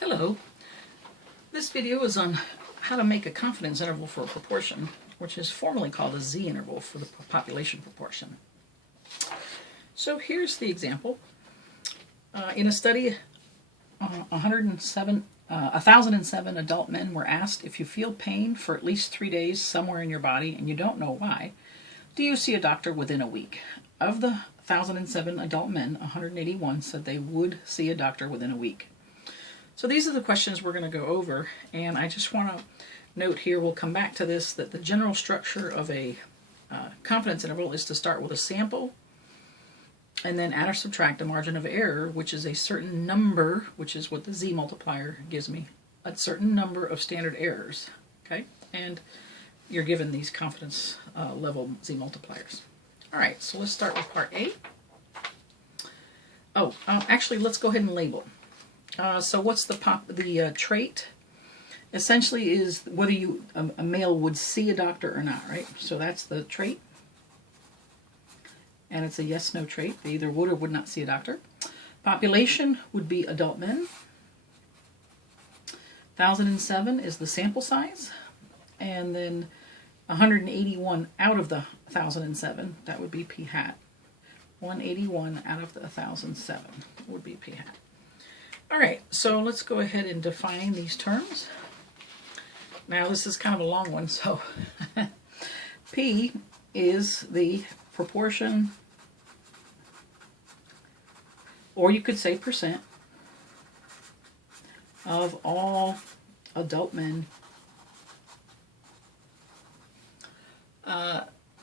Hello. This video is on how to make a confidence interval for a proportion, which is formally called a z-interval for the population proportion. So here's the example. In a study, 1,007 adult men were asked, if you feel pain for at least 3 days somewhere in your body and you don't know why, do you see a doctor within a week? Of the 1,007 adult men, 181 said they would see a doctor within a week. So these are the questions we're going to go over, and I just want to note here, we'll come back to this, that the general structure of a confidence interval is to start with a sample and then add or subtract a margin of error, which is a certain number, which is what the z multiplier gives me, a certain number of standard errors, okay? And you're given these confidence level z multipliers. All right, so let's start with part A. Actually, let's go ahead and label. So what's the trait? Essentially is whether a male would see a doctor or not, right? So that's the trait. And it's a yes/no trait. They either would or would not see a doctor. Population would be adult men. 1,007 is the sample size. And then 181 out of the 1,007, that would be p hat. 181 out of the 1,007 would be p hat. All right, so let's go ahead and define these terms. Now this is kind of a long one, so P is the proportion, or you could say percent, of all adult men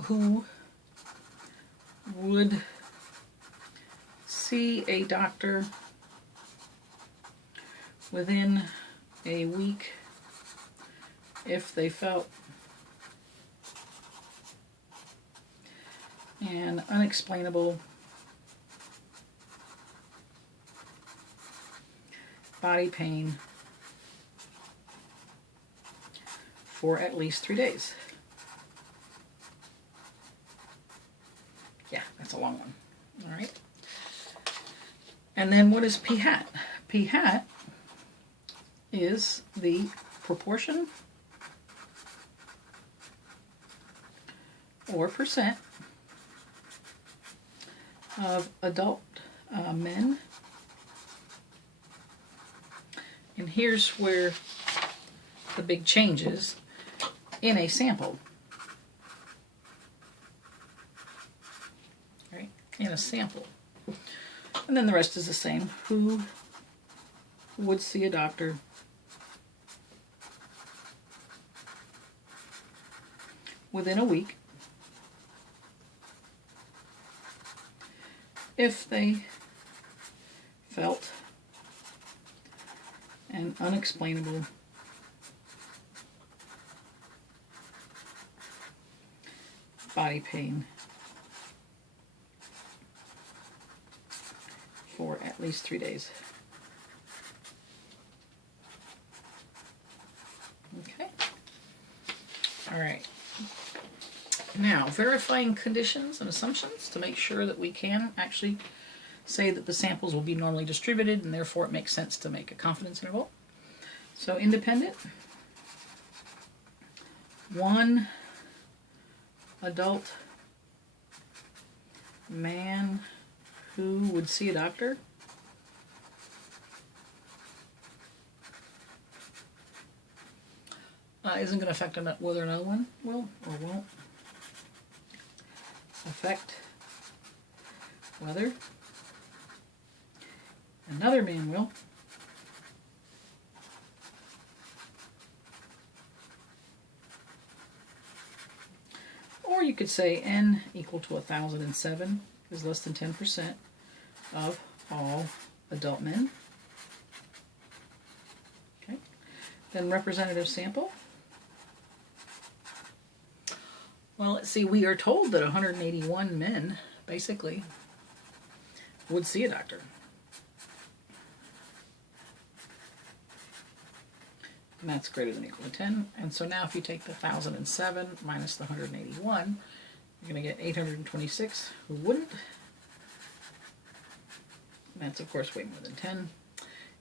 who would see a doctor within a week if they felt an unexplainable body pain for at least 3 days. Yeah, that's a long one. All right. And then what is p hat? P hat is the proportion or percent of adult men. And here's where the big change is in a sample. Right? In a sample. And then the rest is the same. Who would see a doctor within a week if they felt an unexplainable body pain for at least 3 days. Okay. All right. Now, verifying conditions and assumptions to make sure that we can actually say that the samples will be normally distributed and therefore it makes sense to make a confidence interval. So independent, 1 adult man who would see a doctor isn't going to affect whether another one will or won't affect whether another man will. Or you could say N equal to 1,007 is less than 10% of all adult men. Okay. Then representative sample. Well, let's see, we are told that 181 men, basically, would see a doctor. And that's greater than or equal to 10. And so now if you take the 1,007 minus the 181, you're going to get 826 who wouldn't. That's, of course, way more than 10.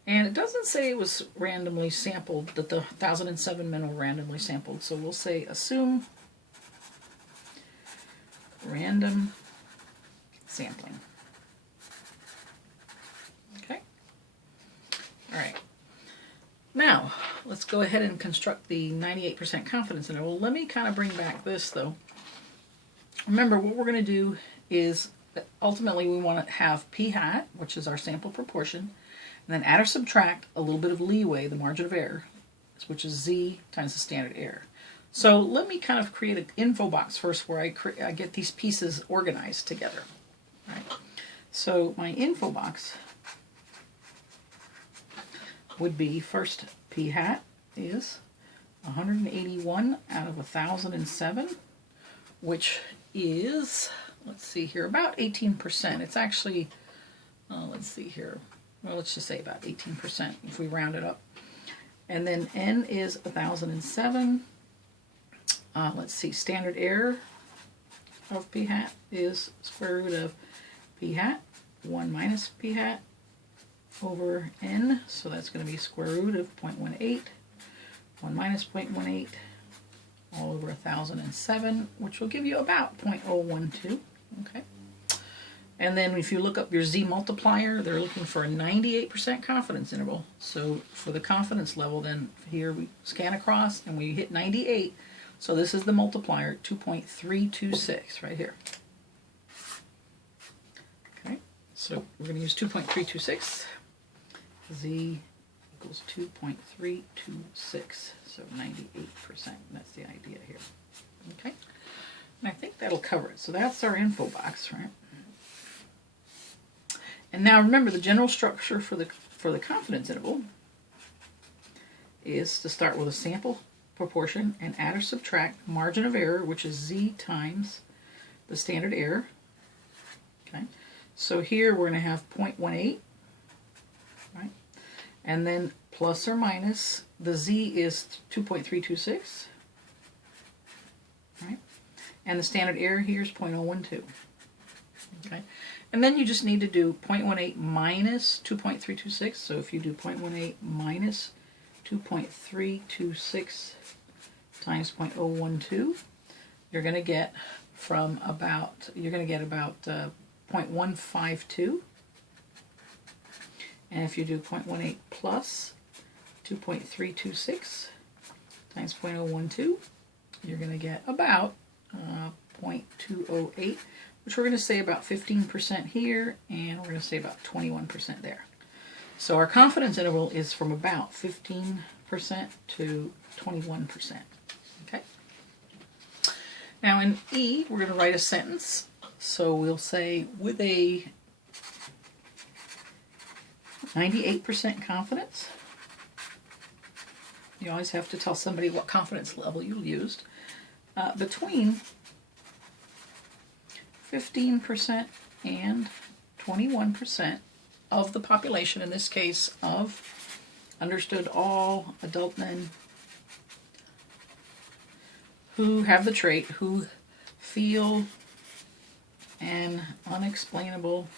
And it doesn't say it was randomly sampled, that the 1,007 men were randomly sampled. So we'll say assume random sampling. Okay? All right. Now, let's go ahead and construct the 98% confidence interval. Let me kind of bring back this, though. Remember, what we're going to do is, ultimately, we want to have p hat, which is our sample proportion, and then add or subtract a little bit of leeway, the margin of error, which is z times the standard error. So let me kind of create an info box first where I get these pieces organized together. Right? So my info box would be, first, p hat is 181 out of 1,007, which is, let's see here, about 18%. It's actually, let's see here, well, let's just say about 18% if we round it up. And then n is 1,007. Let's see, standard error of p hat is square root of p hat, 1 minus p hat over n, so that's going to be square root of 0.18, 1 minus 0.18, all over 1,007, which will give you about 0.012, okay? And then if you look up your z multiplier, they're looking for a 98% confidence interval. So for the confidence level, then here we scan across and we hit 98, so this is the multiplier, 2.326 right here. Okay, so we're going to use 2.326. Z equals 2.326, so 98%. That's the idea here. Okay, and I think that'll cover it. So that's our info box, right? And now remember, the general structure for the confidence interval is to start with a sample proportion and add or subtract margin of error, which is z times the standard error. Okay, so here we're going to have 0.18. Right? And then plus or minus, the z is 2.326, right? And the standard error here is 0.012. Okay, and then you just need to do 0.18 minus 2.326. So if you do 0.18 minus 2.326 times 0.012, you're going to get about 0.152. And if you do 0.18 plus 2.326 times 0.012, you're going to get about 0.208, which we're going to say about 15% here, and we're going to say about 21% there. So our confidence interval is from about 15% to 21%. Okay. Now in E, we're going to write a sentence. So we'll say, with a 98% confidence. You always have to tell somebody what confidence level you used. Between 15% and 21% of the population, in this case of understood all adult men who have the trait, who feel an unexplainable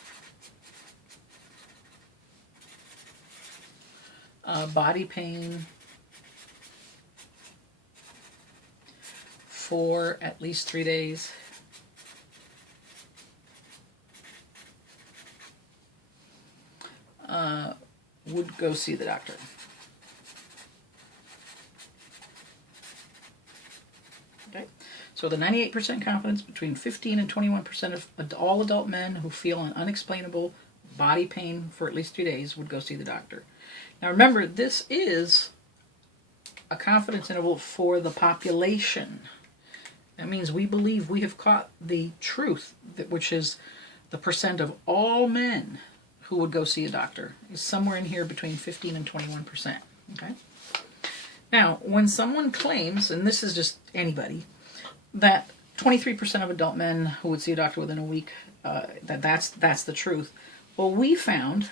body pain for at least 3 days. Would go see the doctor. Okay, so the 98% confidence between 15 and 21% of all adult men who feel an unexplainable body pain for at least 3 days would go see the doctor. Now remember, this is a confidence interval for the population. That means we believe we have caught the truth, which is the percent of all men who would go see a doctor is somewhere in here between 15 and 21%. Okay. Now, when someone claims, and this is just anybody, that 23% of adult men who would see a doctor within a week, that's the truth. Well, we found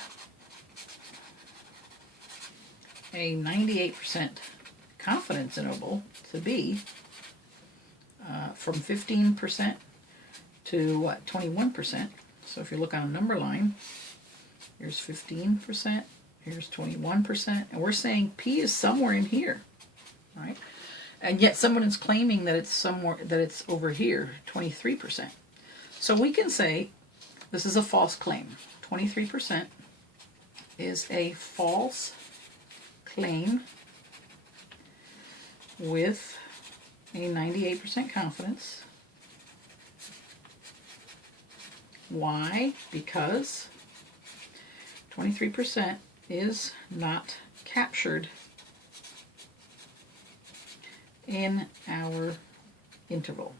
a 98% confidence interval to be from 15% to 21%. So if you look on a number line, here's 15%, Here's 21%. And we're saying P is somewhere in here, right? And yet someone is claiming that it's somewhere, that it's over here, 23%. So we can say this is a false claim. 23% is a false claim with a 98% confidence. Why? Because 23% is not captured in our interval.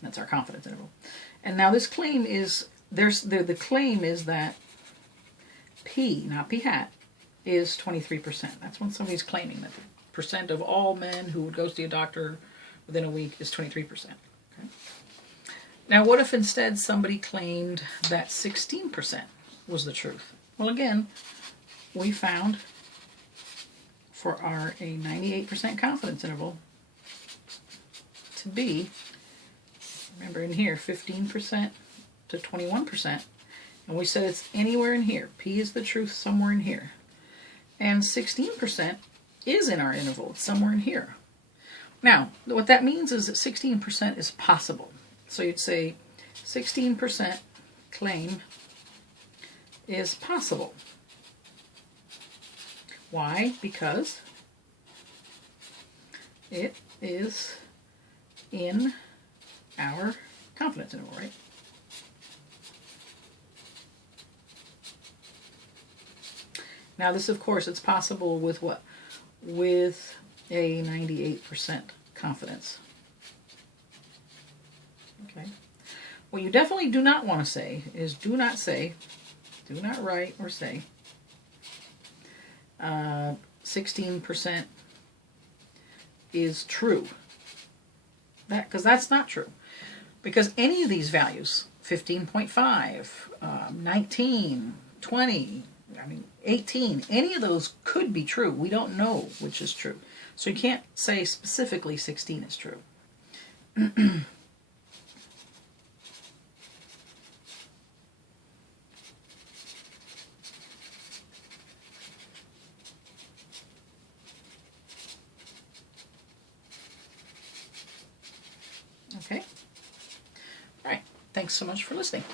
That's our confidence interval. And now this claim is, the claim is that P, not P hat, is 23%. That's when somebody's claiming that the percent of all men who would go see a doctor within a week is 23%. Okay? Now what if instead somebody claimed that 16% was the truth? Well, again, we found for our a 98% confidence interval to be, remember in here, 15% to 21%, and we said it's anywhere in here. P is the truth somewhere in here. And 16% is in our interval. It's somewhere in here. Now, what that means is that 16% is possible. So you'd say 16% claim is possible. Why? Because it is in our confidence interval, right? Now this, of course, it's possible with what? With a 98% confidence. Okay. What you definitely do not want to say is do not write or say 16% is true. Because that's not true. Because any of these values, 15.5, 19, 20, 18, any of those could be true. We don't know which is true. So you can't say specifically 16 is true. Okay? All right. Thanks so much for listening.